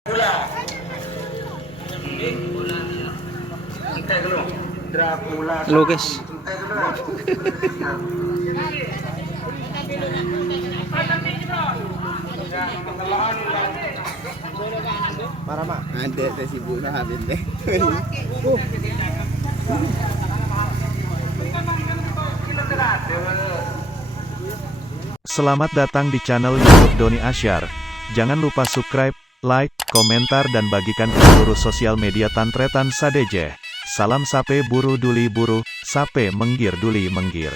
Halo guys. Marah mak. Ada sibuk sahabat deh. Selamat datang di channel YouTube Doni Asyar. Jangan lupa subscribe, like, komentar dan bagikan ke seluruh sosial media Tantretan Sadeje. Salam sape buru duli buru, sape menggir duli menggir.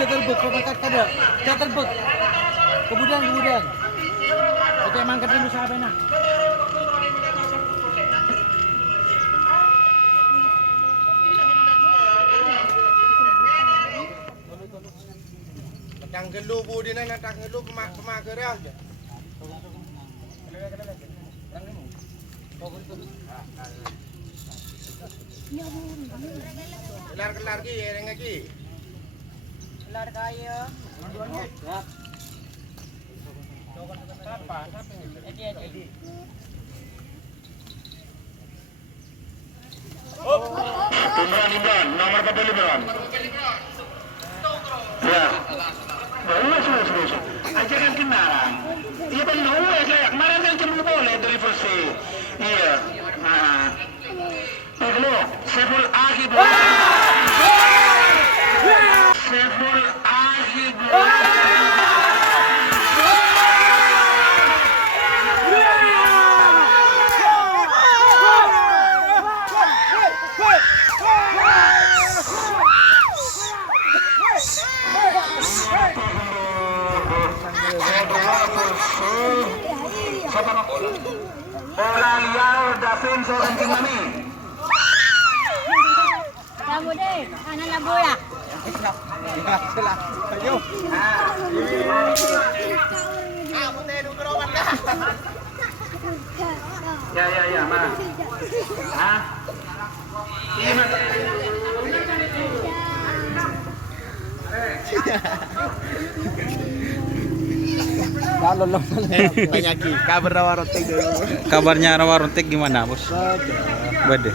Terbuk, pemakat kada. Terbuk. Kemudian. Oke, mangkat dulu sahabatnya. Natang gelu budi na natang gelu pemakai dia. Kelar ki, yang lagi. Kelar kaya. Imran, nomor berapa Imran? Ya. Bagus. Ajaran kenalan. Iya benar, saya kemarin kan cuma boleh dari versi. Iya. Nah. Dulu, Saiful Akhir. Saiful Akhir. Bola liar Davin seorang Kimani. Kamu deh, anak labu ya. Ayo. Ya, mana? Hah? Ini Kabarnya Rawarontek Kabarnya Rawarontek gimana, Bos? Bade.